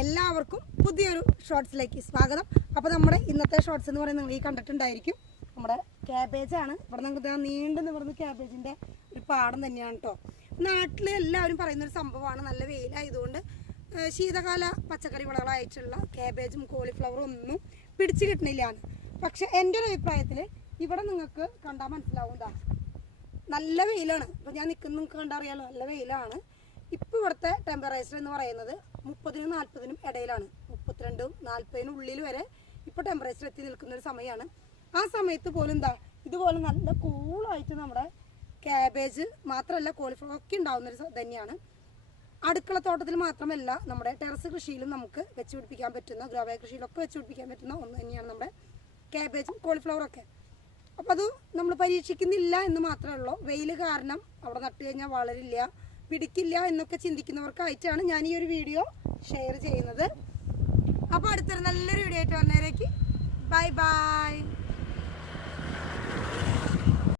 എല്ലാവർക്കും പുതിയൊരു ഷോർട്സിലേക്ക് സ്വാഗതം. അപ്പോൾ നമ്മുടെ ഇന്നത്തെ ഷോർട്സ് എന്ന് പറയുന്നത് നിങ്ങൾ ഈ കണ്ടിട്ടുണ്ടായിരിക്കും. നമ്മുടെ ക്യാബേജാണ്. ഇവിടെ നിങ്ങൾക്ക് നീണ്ടു നിവർന്ന് ക്യാബേജിൻ്റെ ഒരു പാടം തന്നെയാണ് കേട്ടോ. നാട്ടിൽ എല്ലാവരും പറയുന്നൊരു സംഭവമാണ്, നല്ല വെയിലായതുകൊണ്ട് ശീതകാല പച്ചക്കറി വിളകളായിട്ടുള്ള ക്യാബേജും കോളിഫ്ലവറും ഒന്നും പിടിച്ചു കിട്ടണില്ലാന്ന്. പക്ഷെ എൻ്റെ ഒരു അഭിപ്രായത്തിൽ ഇവിടെ നിങ്ങൾക്ക് കണ്ടാൽ മനസ്സിലാവുന്നതാ, നല്ല വെയിലാണ്. ഇപ്പോൾ ഞാൻ നിങ്ങൾക്ക് കണ്ടറിയാലോ, നല്ല വെയിലാണ്. ഇപ്പോൾ ഇവിടുത്തെ ടെമ്പറേച്ചർ എന്ന് പറയുന്നത് 30-നും 40-നും ഇടയിലാണ്. 32-നും 40-നും ഉള്ളിൽ വരെ ഇപ്പോൾ ടെമ്പറേച്ചർ എത്തി നിൽക്കുന്ന ഒരു സമയമാണ്. ആ സമയത്ത് പോലും ഇതുപോലെ നല്ല കൂളായിട്ട് നമ്മുടെ ക്യാബേജ് മാത്രമല്ല കോളിഫ്ലവർ ഒക്കെ ഉണ്ടാകുന്നൊരു തന്നെയാണ്. അടുക്കളത്തോട്ടത്തിൽ മാത്രമല്ല, നമ്മുടെ ടെറസ് കൃഷിയിലും നമുക്ക് വെച്ച് പിടിപ്പിക്കാൻ പറ്റുന്ന, ഗ്രോബാ കൃഷിയിലൊക്കെ വെച്ച് പിടിപ്പിക്കാൻ പറ്റുന്ന ഒന്ന് തന്നെയാണ് നമ്മുടെ ക്യാബേജും കോളിഫ്ലവറൊക്കെ. അപ്പോൾ അത് നമ്മൾ പരീക്ഷിക്കുന്നില്ല എന്ന് മാത്രമേ ഉള്ളൂ. വെയിൽ കാരണം അവിടെ നട്ട് കഴിഞ്ഞാൽ വളരില്ല, പിടിക്കില്ല എന്നൊക്കെ ചിന്തിക്കുന്നവർക്കായിട്ടാണ് ഞാൻ ഈ ഒരു വീഡിയോ ഷെയർ ചെയ്യുന്നത്. അപ്പോൾ അടുത്തൊരു നല്ലൊരു വീഡിയോ ആയിട്ട് വന്നേരേക്ക് ബൈ ബൈ.